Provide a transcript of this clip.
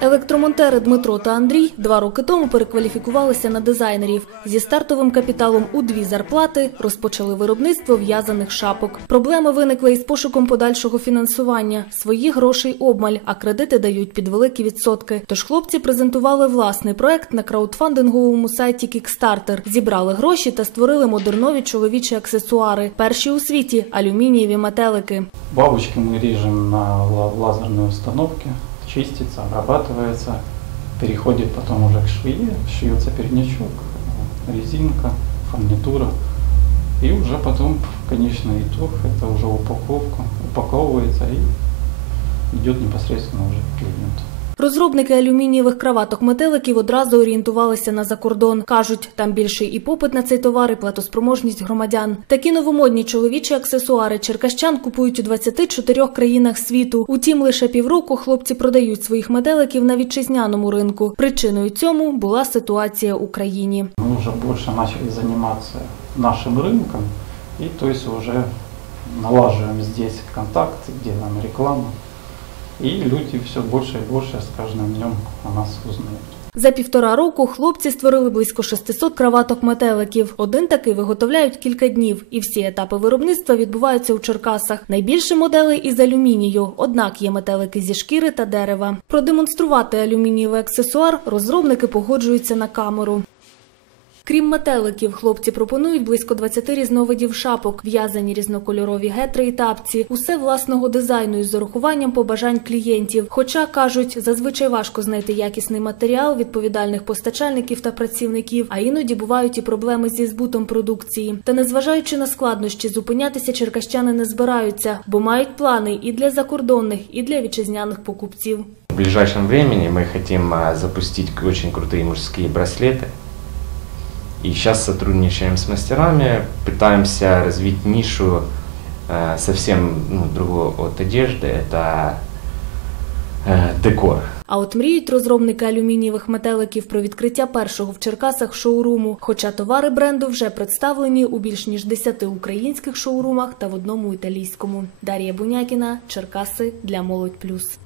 Електромонтери Дмитро та Андрій два роки тому перекваліфікувалися на дизайнерів. Зі стартовим капіталом у дві зарплати розпочали виробництво в'язаних шапок. Проблеми виникли із пошуком подальшого фінансування. Своїх грошей обмаль, а кредити дають під великі відсотки. Тож хлопці презентували власний проект на краудфандинговому сайті Kickstarter. Зібрали гроші та створили модернові чоловічі аксесуари. Перші у світі алюмінієві метелики. Бабочки мы режем на ла- лазерной установке, чистится, обрабатывается, переходит потом уже к швее, шьется передничок, резинка, фурнитура. И уже потом конечный итог, это уже упаковка, упаковывается и идет непосредственно уже к клиенту. Розробники алюмінієвих краваток метеликів одразу орієнтувалися на закордон. кажуть, там більший і попит на цей товар, і платоспроможність громадян. Такі новомодні чоловічі аксесуари черкащан купують у 24 країнах світу. Утім, лише півроку хлопці продають своїх метеликів на вітчизняному ринку. Причиною цьому була ситуація у країні. Мы уже больше начали заниматься нашим рынком, и то есть уже налаживаем здесь контакты, делаем рекламу. И люди все больше и больше с каждым днем о нас узнают. За півтора року хлопці створили близько 600 краваток метеликів. Один такий виготовляють кілька днів, і всі етапи виробництва відбуваються у Черкасах. Найбільше моделей із алюмінію, однак є метелики зі шкіри та дерева. Продемонструвати алюмінієвий аксесуар розробники погоджуються на камеру. Крім метеликів, хлопці пропонують близько 20 різновидів шапок, в'язані різнокольорові гетри і тапці, усе власного дизайну із урахуванням побажань клієнтів. Хоча кажуть, зазвичай важко знайти якісний матеріал, відповідальних постачальників та працівників, а іноді бувають і проблеми зі збутом продукції. Та незважаючи на складнощі, зупинятися черкащани не збираються, бо мають плани і для закордонних, і для вітчизняних покупців. В ближайшем времени мы хотим а, запустить к- очень крутые мужские браслеты. И сейчас сотрудничаем с мастерами, пытаемся развить нишу э, совсем ну, другого от одежды. Это э, декор. А от мріють розробники алюмінієвих метеликів про відкриття першого в Черкасах шоуруму. Хоча товари бренду вже представлені у більш ніж 10 українських шоурумах та в одному італійському. Дар'я Бунякіна, Черкаси для молодь плюс.